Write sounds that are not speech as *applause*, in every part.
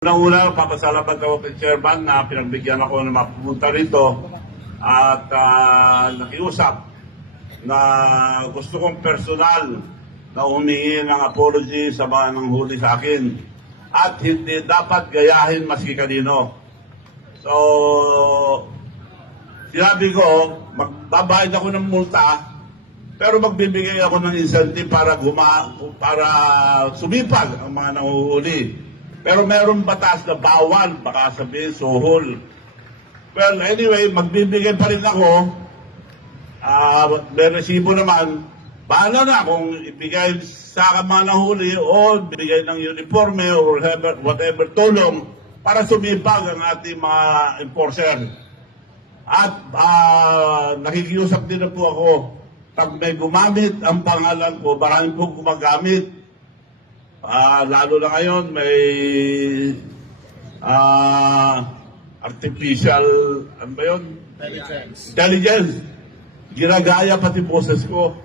Una-una, papasalamat ako kay Chairman na pinagbigyan ako na mapunta rito at ah, nakiusap na gusto kong personal na humingi ng apology sa mga nanghuli sa akin at hindi dapat gayahin maski kanino. So, sinabi ko, magbabayad ako ng multa pero magbibigay ako ng incentive para guma para sumipag ang mga nanguhuli. Pero merong batas na bawal, baka sabihin suhol. Well, anyway, magbibigay pa rin ako. Ah, may resibo naman. Bahala na kung ibigay sa akin mga nahuli o bigay ng uniforme or whatever, whatever tulong para sumipag ang ating mga enforcer. At ah, nakikiusap din na po ako, pag may gumamit ang pangalan ko, maraming po gumagamit. Ah, lalo na ngayon may ah, artificial, ano ba yun? Intelligence. Ginagaya pati boses ko.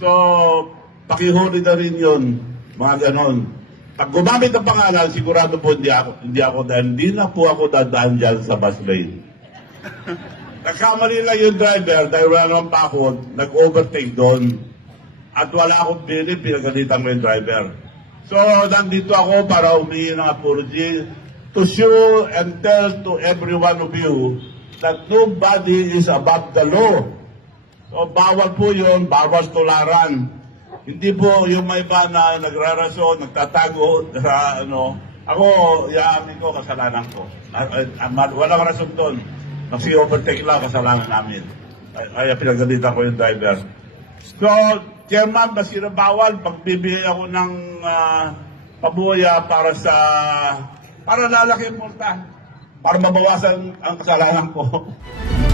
So, pakihuli na rin yun, mga ganon. Pag gumamit ng pangalan, sigurado po hindi ako, hindi ako dahil hindi na po ako dadaan dyan sa bus lane. *laughs* Nagkamali lang yung driver dahil wala naman pa ako, nag-overtake doon. At wala akong bilip, pinagalitan ko yung driver. So, nandito ako para humingi ng apology to show and tell to every one of you that nobody is above the law. So, bawal po yun, bawal tularan. Hindi po yung may iba na nagrarason, nagtatago sa ano. Ako, yaamin ko, kasalanan ko. Ah, ah, ah, Walang rason doon. Kasi overtake lang, kasalanan namin. Ay, Kaya pinagalitan ko yung driver. So, Chairman, basi na bawal, pagbibigay ako ng uh, pabuya para sa, para lalaki yung multa, para mabawasan ang kasalanan ko. *laughs*